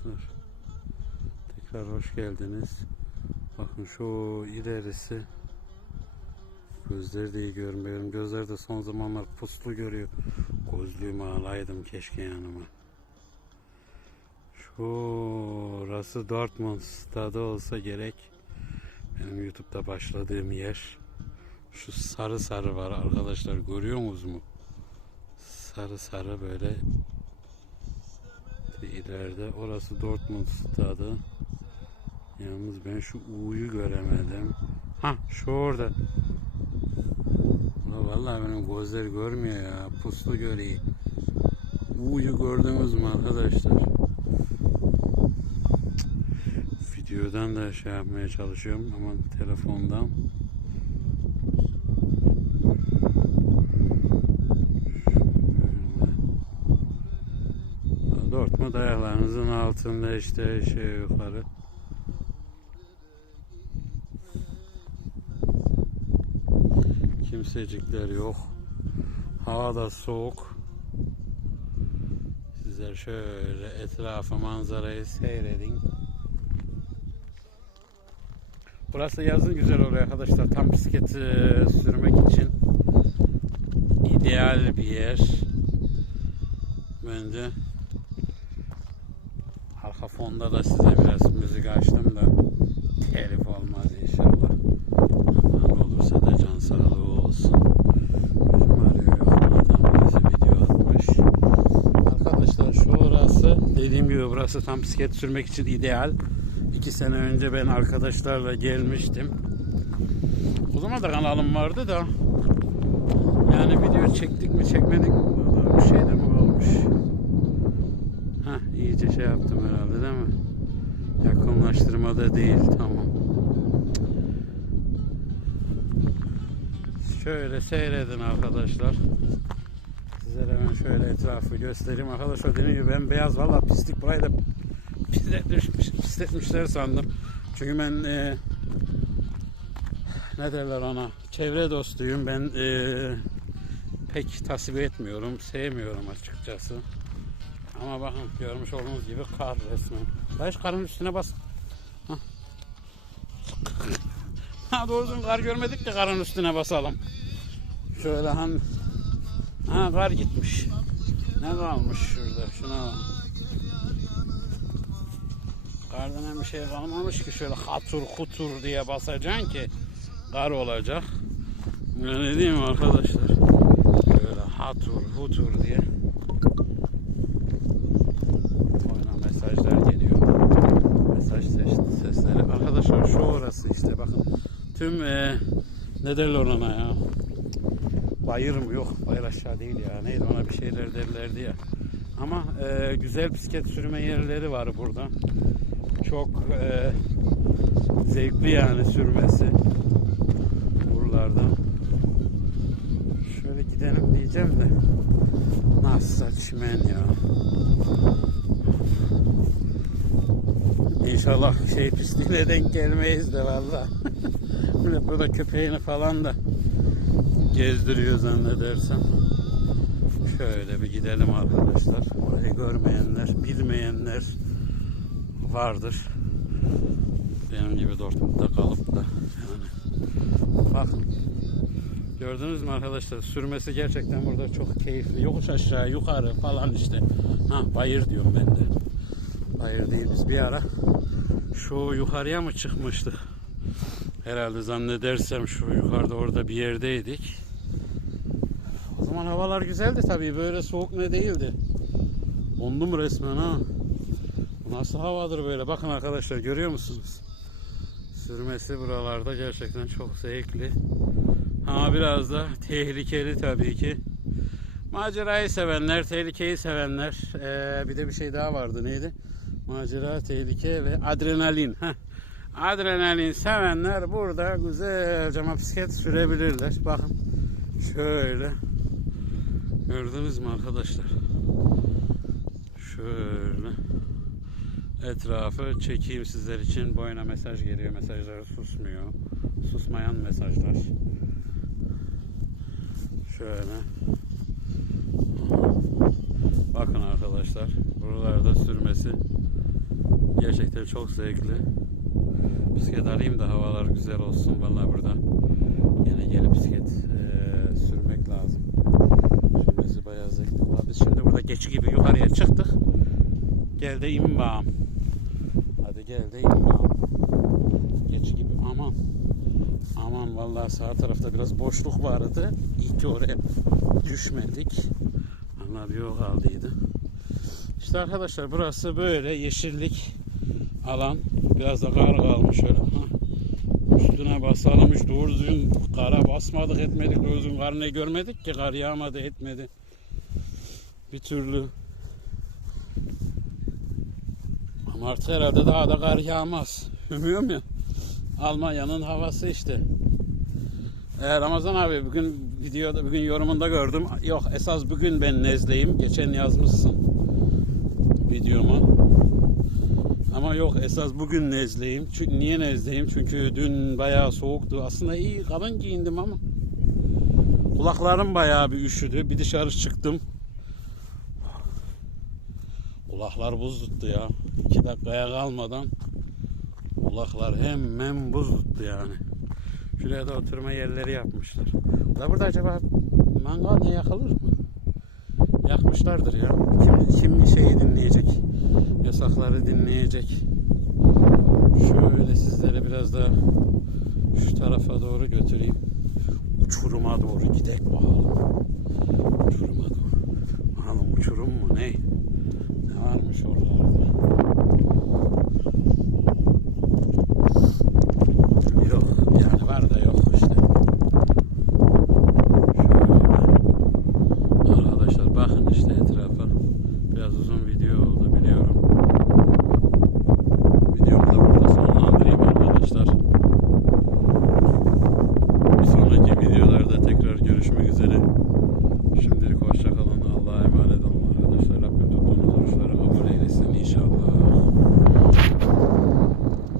arkadaşlar. Tekrar hoş geldiniz. Bakın şu ilerisi gözleri de iyi görmüyorum. Gözler de son zamanlar puslu görüyor. Gözlüğümü alaydım keşke yanıma. Şurası Dortmund stadı olsa gerek. Benim YouTube'da başladığım yer. Şu sarı sarı var arkadaşlar görüyor musunuz mu? Sarı sarı böyle ileride. Orası Dortmund stadı. Yalnız ben şu U'yu göremedim. Ha şu orada. Ulan vallahi benim gözler görmüyor ya. Puslu görüyor. U'yu gördünüz mü arkadaşlar? Videodan da şey yapmaya çalışıyorum ama telefondan. Şöyle. Dortmund ayaklarınızın altında işte şey yukarı. Kimsecikler yok. Hava da soğuk. Sizler şöyle etrafı manzarayı seyredin. Burası yazın güzel oluyor arkadaşlar. Tam bisiklet e, sürmek için ideal bir yer. Bence arka fonda da size biraz müzik açtım da telif olmaz inşallah. Aman olursa da can sağlığı olsun. Gözüm arıyor yukarıdan birisi video atmış. Arkadaşlar şu orası dediğim gibi burası tam bisiklet sürmek için ideal. İki sene önce ben arkadaşlarla gelmiştim. O zaman da kanalım vardı da yani video çektik mi çekmedik mi bir şey de mi olmuş? Hah iyice şey yaptım herhalde değil mi? Yakınlaştırmada değil tamam. Şöyle seyredin arkadaşlar. Sizlere hemen şöyle etrafı göstereyim. Arkadaşlar dediğim gibi ben beyaz valla pislik burayı da pisletmiş, pisletmişler sandım. Çünkü ben e, ne derler ona çevre dostuyum. Ben e, pek tasvip etmiyorum. Sevmiyorum açıkçası. Ama bakın görmüş olduğunuz gibi kar resmen. Baş karın üstüne bas. Hah. Ha doğrusu kar görmedik de karın üstüne basalım. Şöyle han Ha kar gitmiş. Ne kalmış şurada? Şuna bak. Kardan bir şey kalmamış ki şöyle hatur kutur diye basacaksın ki kar olacak. Ne diyeyim arkadaşlar? Böyle hatur hutur diye. Oyuna mesajlar geliyor. Mesaj ses- sesleri. Orası işte bakın. Tüm e, ne derler ona ya? Bayır mı? Yok bayır aşağı değil ya. Neydi ona bir şeyler derlerdi ya. Ama e, güzel bisiklet sürme yerleri var burada. Çok e, zevkli yani sürmesi. Buralarda. Şöyle gidelim diyeceğim de. Nasıl çimen ya. İnşallah şey pisliğine denk gelmeyiz de valla. Böyle burada köpeğini falan da gezdiriyor zannedersem. Şöyle bir gidelim arkadaşlar. Orayı görmeyenler, bilmeyenler vardır. Benim gibi Dortmund'da kalıp da yani. Bakın. Gördünüz mü arkadaşlar? Sürmesi gerçekten burada çok keyifli. Yokuş aşağı, yukarı falan işte. Ha bayır diyorum ben de. Bayır değil biz bir ara şu yukarıya mı çıkmıştık? Herhalde zannedersem şu yukarıda orada bir yerdeydik. O zaman havalar güzeldi tabii. Böyle soğuk ne değildi. Dondum resmen ha. Nasıl havadır böyle? Bakın arkadaşlar görüyor musunuz? Sürmesi buralarda gerçekten çok zevkli. Ama biraz da tehlikeli tabii ki. Macerayı sevenler, tehlikeyi sevenler. Ee, bir de bir şey daha vardı neydi? Macera, tehlike ve adrenalin. Heh. Adrenalin sevenler burada güzelce bisiklet sürebilirler. Bakın şöyle. Gördünüz mü arkadaşlar? Şöyle. Etrafı çekeyim sizler için. Boyuna mesaj geliyor. Mesajlar susmuyor. Susmayan mesajlar. Şöyle. Bakın arkadaşlar buralarda sürmesi gerçekten çok zevkli. Bisiklet alayım da havalar güzel olsun. Vallahi burada yine gelip bisiklet eee, sürmek lazım. Sürmesi bayağı zevkli. Vallahi biz şimdi burada geçi gibi yukarıya çıktık. Gel de. Hadi gel de. Geçi gibi aman. Aman vallahi sağ tarafta biraz boşluk vardı. İyi ki oraya düşmedik. Allah bir yol kaldıydı. İşte arkadaşlar burası böyle yeşillik alan. Biraz da kar kalmış öyle. Ha. Üstüne basalım hiç doğru düzgün kara basmadık etmedik. Doğru düzgün kar ne görmedik ki kar yağmadı etmedi. Bir türlü. Ama artık herhalde daha da kar yağmaz. Bilmiyorum ya. Almanya'nın havası işte. Ee, Ramazan abi bugün videoda bugün yorumunda gördüm. Yok esas bugün ben nezleyim. Geçen yazmışsın videoma. Ama yok esas bugün nezleyim. Çünkü niye nezleyim? Çünkü dün bayağı soğuktu. Aslında iyi kalın giyindim ama. Kulaklarım bayağı bir üşüdü. Bir dışarı çıktım. Kulaklar buz tuttu ya. İki dakikaya kalmadan kulaklar hemen buz tuttu yani. Şuraya da oturma yerleri yapmışlar. Da burada acaba mangal ne yakılır mı? Yakmışlardır ya. Kim, kim şeyi dinleyecek? Yasakları dinleyecek. Şöyle sizlere biraz da şu tarafa doğru götüreyim. Uçuruma doğru gidek bakalım. Uçuruma doğru. Bakalım uçurum mu ne? Ne varmış oralarda?